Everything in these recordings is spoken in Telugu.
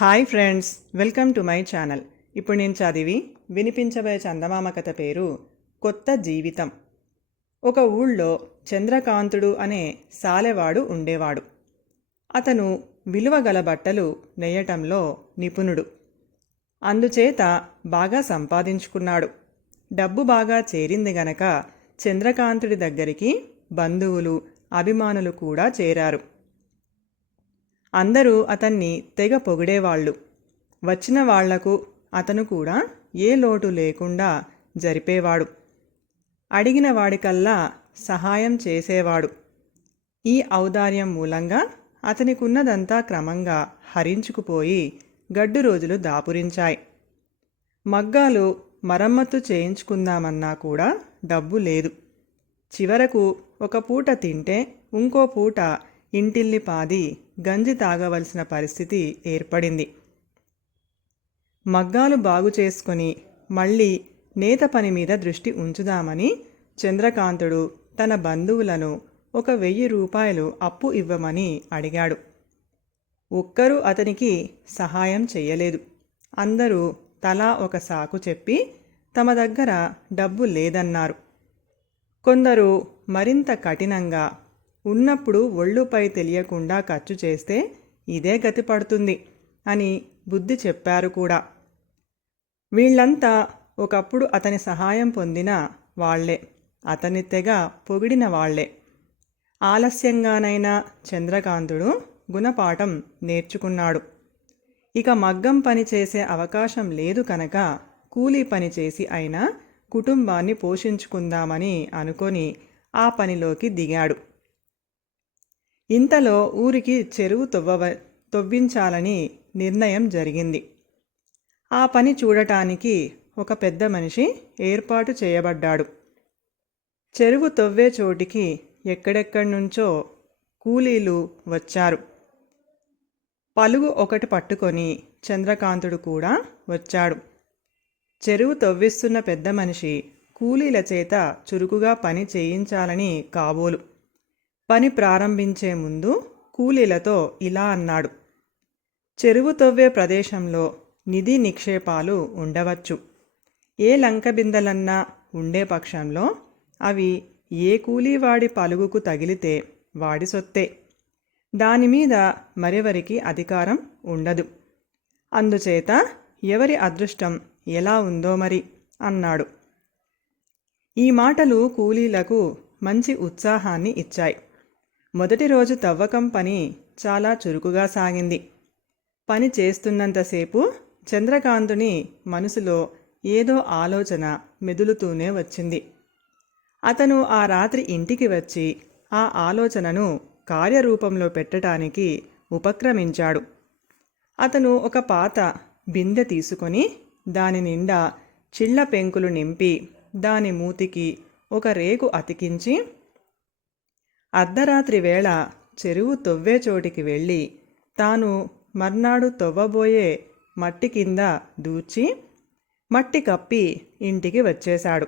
Hi friends welcome to my channel ఇప్పుడు నేను చదివి వినిపించబోయే చందమామ కథ పేరు కొత్త జీవితం. ఒక ఊళ్ళో చంద్రకాంతుడు అనే సాలెవాడు ఉండేవాడు. అతను విలువగల బట్టలు నెయ్యటంలో నిపుణుడు. అందుచేత బాగా సంపాదించుకున్నాడు. డబ్బు బాగా చేరింది గనక చంద్రకాంతుడి దగ్గరికి బంధువులు అభిమానులు కూడా చేరారు. అందరూ అతన్ని తెగ పొగిడేవాళ్ళు. వచ్చిన వాళ్ళకు అతను కూడా ఏ లోటు లేకుండా జరిపేవాడు. అడిగిన వాడికల్లా సహాయం చేసేవాడు. ఈ ఔదార్యం మూలంగా అతనికున్నదంతా క్రమంగా హరించుకుపోయి గడ్డు రోజులు దాపురించాయి. మగ్గాలు మరమ్మత్తు చేయించుకుందామన్నా కూడా డబ్బు లేదు. చివరకు ఒక పూట తింటే ఇంకో పూట ఇంటిల్లి పాది గంజి తాగవలసిన పరిస్థితి ఏర్పడింది. మగ్గాలు బాగు చేసుకొని మళ్ళీ నేత పని మీద దృష్టి ఉంచుదామని చంద్రకాంతుడు తన బంధువులను ఒక వెయ్యి రూపాయలు అప్పు ఇవ్వమని అడిగాడు. ఒక్కరూ అతనికి సహాయం చెయ్యలేదు. అందరూ తలా ఒక సాకు చెప్పి తమ దగ్గర డబ్బు లేదన్నారు. కొందరు మరింత కఠినంగా ఉన్నప్పుడు ఒళ్ళుపై తెలియకుండా ఖర్చు చేస్తే ఇదే గతి పడుతుంది అని బుద్ధి చెప్పారు కూడా. వీళ్ళంతా ఒకప్పుడు అతని సహాయం పొందిన వాళ్ళే అతని తెగ పొగిడిన వాళ్ళే. ఆలస్యంగానైనా చంద్రకాంతుడు గుణపాఠం నేర్చుకున్నాడు. ఇక మగ్గం పని చేసే అవకాశం లేదు కనుక కూలీ పని చేసి అయినా కుటుంబాన్ని పోషించుకుందామని అనుకొని ఆ పనిలోకి దిగాడు. ఇంతలో ఊరికి చెరువు తవ్వవ తవ్వించాలని నిర్ణయం జరిగింది. ఆ పని చూడటానికి ఒక పెద్ద మనిషి ఏర్పాటు చేయబడ్డాడు. చెరువు తవ్వే చోటికి ఎక్కడెక్కడి నుంచో కూలీలు వచ్చారు. పలుగు ఒకటి పట్టుకొని చంద్రకాంతుడు కూడా వచ్చాడు. చెరువు తవ్విస్తున్న పెద్ద మనిషి కూలీల చేత చురుకుగా పని చేయించాలని కాబోలు. పని ప్రారంభించే ముందు కూలీలతో ఇలా అన్నాడు. చెరువు తవ్వే ప్రదేశంలో నిధి నిక్షేపాలు ఉండవచ్చు. ఏ లంక బిందెలన్నా ఉండే పక్షంలో అవి ఏ కూలీవాడి పలుగుకు తగిలితే వాడి సొత్తే. దానిమీద మరెవరికి అధికారం ఉండదు. అందుచేత ఎవరి అదృష్టం ఎలా ఉందో మరి అన్నాడు. ఈ మాటలు కూలీలకు మంచి ఉత్సాహాన్ని ఇచ్చాయి. మొదటి రోజు తవ్వకం పని చాలా చురుకుగా సాగింది. పని చేస్తున్నంతసేపు చంద్రకాంతుని మనసులో ఏదో ఆలోచన మెదులుతూనే వచ్చింది. అతను ఆ రాత్రి ఇంటికి వచ్చి ఆ ఆలోచనను కార్యరూపంలో పెట్టడానికి ఉపక్రమించాడు. అతను ఒక పాత బిందె తీసుకొని దాని నిండా చిళ్ళ పెంకులు నింపి దాని మూతికి ఒక రేకు అతికించి అర్ధరాత్రి వేళ చెరువు తొవ్వే చోటికి వెళ్ళి తాను మర్నాడు తొవ్వబోయే మట్టి కింద దూచి మట్టి కప్పి ఇంటికి వచ్చేశాడు.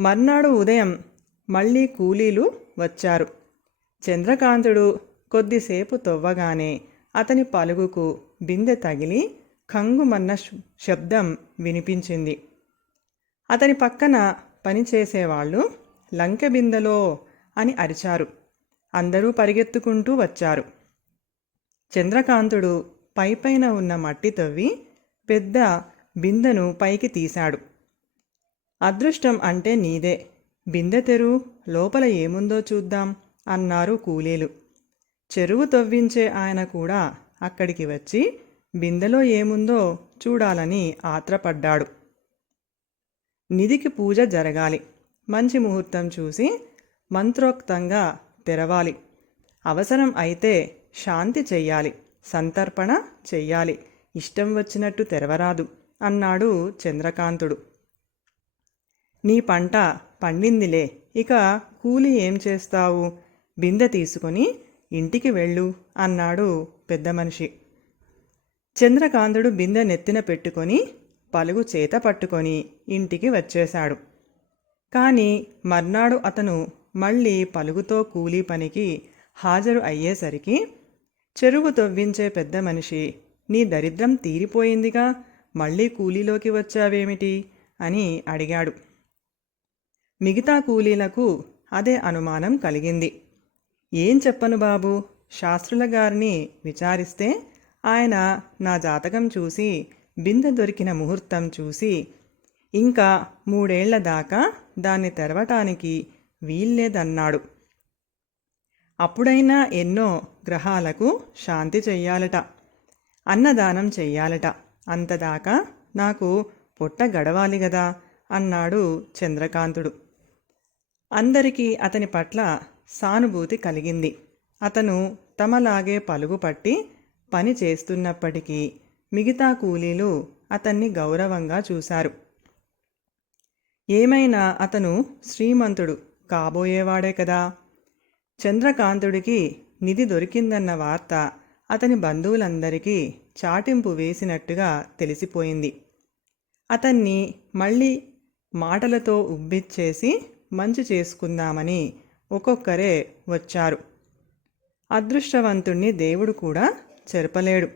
మర్నాడు ఉదయం మళ్ళీ కూలీలు వచ్చారు. చంద్రకాంతుడు కొద్దిసేపు తొవ్వగానే అతని పలుగుకు బిందె తగిలి కంగుమన్న శబ్దం వినిపించింది. అతని పక్కన పనిచేసేవాళ్ళు లంకె బిందెలో అని అరిచారు. అందరూ పరిగెత్తుకుంటూ వచ్చారు. చంద్రకాంతుడు పైపైన ఉన్న మట్టి తవ్వి పెద్ద బిందెను పైకి తీశాడు. అదృష్టం అంటే నీదే. బిందె తెరు లోపల ఏముందో చూద్దాం అన్నారు కూలీలు. చెరువు తవ్వించే ఆయన కూడా అక్కడికి వచ్చి బిందెలో ఏముందో చూడాలని ఆత్రపడ్డాడు. నిధికి పూజ జరగాలి. మంచి ముహూర్తం చూసి మంత్రోక్తంగా తెరవాలి. అవసరం అయితే శాంతి చెయ్యాలి. సంతర్పణ చెయ్యాలి. ఇష్టం వచ్చినట్టు తెరవరాదు అన్నాడు చంద్రకాంతుడు. నీ పంట పండిందిలే. ఇక కూలి ఏం చేస్తావు? బిందె తీసుకొని ఇంటికి వెళ్ళు అన్నాడు పెద్ద మనిషి. చంద్రకాంతుడు బిందె నెత్తిన పెట్టుకొని పలుగు చేత పట్టుకొని ఇంటికి వచ్చేశాడు. కానీ మర్నాడు అతను మళ్ళీ పలుగుతో కూలీ పనికి హాజరు అయ్యేసరికి చెరువు తవ్వించే పెద్ద మనిషి నీ దరిద్రం తీరిపోయిందిగా మళ్ళీ కూలీలోకి వచ్చావేమిటి? అని అడిగాడు. మిగతా కూలీలకు అదే అనుమానం కలిగింది. ఏం చెప్పను బాబు? శాస్త్రుల గారిని విచారిస్తే ఆయన నా జాతకం చూసి బిందె దొరికిన ముహూర్తం చూసి ఇంకా మూడేళ్ళ దాకా దాన్ని తెరవటానికి వీల్లేదన్నాడు. అప్పుడైనా ఎన్నో గ్రహాలకు శాంతి చెయ్యాలట అన్నదానం చెయ్యాలట. అంతదాకా నాకు పొట్ట గడవాలి గదా అన్నాడు చంద్రకాంతుడు. అందరికీ అతని పట్ల సానుభూతి కలిగింది. అతను తమలాగే పలుగు పట్టి పని చేస్తున్నప్పటికీ మిగతా కూలీలు అతన్ని గౌరవంగా చూశారు. ఏమైనా అతను శ్రీమంతుడు కాబోయేవాడే కదా. చంద్రకాంతుడికి నిధి దొరికిందన్న వార్త అతని బంధువులందరికీ చాటింపు వేసినట్టుగా తెలిసిపోయింది. అతన్ని మళ్ళీ మాటలతో ఉబ్బిచ్చేసి మంచి చేసుకుందామని ఒక్కొక్కరే వచ్చారు. అదృష్టవంతుణ్ణి దేవుడు కూడా చెరపలేడు.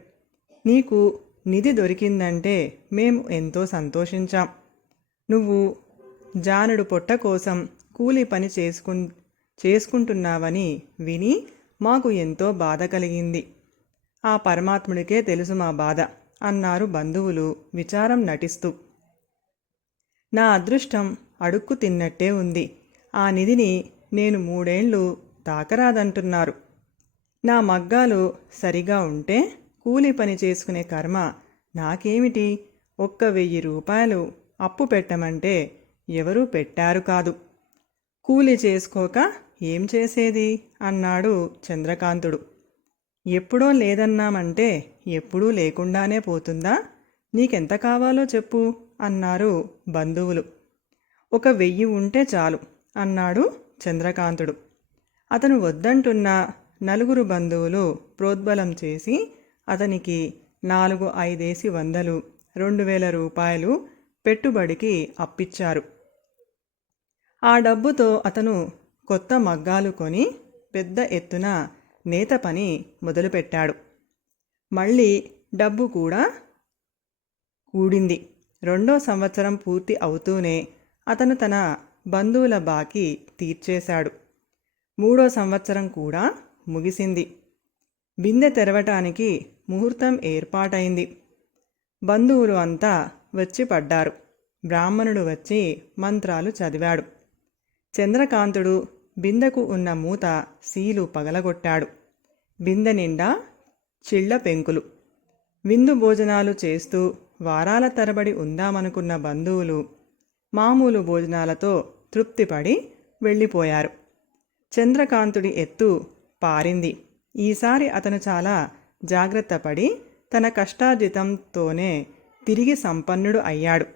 నీకు నిధి దొరికిందంటే మేము ఎంతో సంతోషించాం. నువ్వు జానుడు పొట్ట కోసం కూలి పని చేసుకు చేసుకుంటున్నావని విని మాకు ఎంతో బాధ కలిగింది. ఆ పరమాత్ముడికే తెలుసు మా బాధ అన్నారు బంధువులు విచారం నటిస్తూ. నా అదృష్టం అడుక్కు తిన్నట్టే ఉంది. ఆ నిధిని నేను మూడేళ్ళు తాకరాదంటున్నారు. నా మగ్గాలు సరిగా ఉంటే కూలి పని చేసుకునే కర్మ నాకేమిటి? ఒక్క వెయ్యి రూపాయలు అప్పు పెట్టమంటే ఎవరూ పెట్టారు కాదు. కూలి చేసుకోక ఏం చేసేది? అన్నాడు చంద్రకాంతుడు. ఎప్పుడో లేదన్నామంటే ఎప్పుడూ లేకుండానే పోతుందా? నీకెంత కావాలో చెప్పు అన్నారు బంధువులు. ఒక వెయ్యి ఉంటే చాలు అన్నాడు చంద్రకాంతుడు. అతను వద్దంటున్న నలుగురు బంధువులు ప్రోద్బలం చేసి అతనికి నాలుగు ఐదేసి వందలు రెండు వేల రూపాయలు పెట్టుబడికి అప్పిచ్చారు. ఆ డబ్బుతో అతను కొత్త మగ్గాలు కొని పెద్ద ఎత్తున నేత పని మొదలుపెట్టాడు. మళ్ళీ డబ్బు కూడా కూడింది. రెండో సంవత్సరం పూర్తి అవుతూనే అతను తన బంధువుల బాకీ తీర్చేశాడు. మూడో సంవత్సరం కూడా ముగిసింది. బిందె తెరవటానికి ముహూర్తం ఏర్పాటైంది. బంధువులు అంతా వచ్చి పడ్డారు. బ్రాహ్మణుడు వచ్చి మంత్రాలు చదివాడు. చంద్రకాంతుడు బిందెకు ఉన్న మూత సీలు పగలగొట్టాడు. బిందె నిండా చిళ్ళ పెంకులు. విందు భోజనాలు చేస్తూ వారాల తరబడి ఉందామనుకున్న బంధువులు మామూలు భోజనాలతో తృప్తిపడి వెళ్ళిపోయారు. చంద్రకాంతుడి ఎత్తు పారింది. ఈసారి అతను చాలా జాగ్రత్తపడి తన కష్టార్జితంతోనే తిరిగి సంపన్నుడు అయ్యాడు.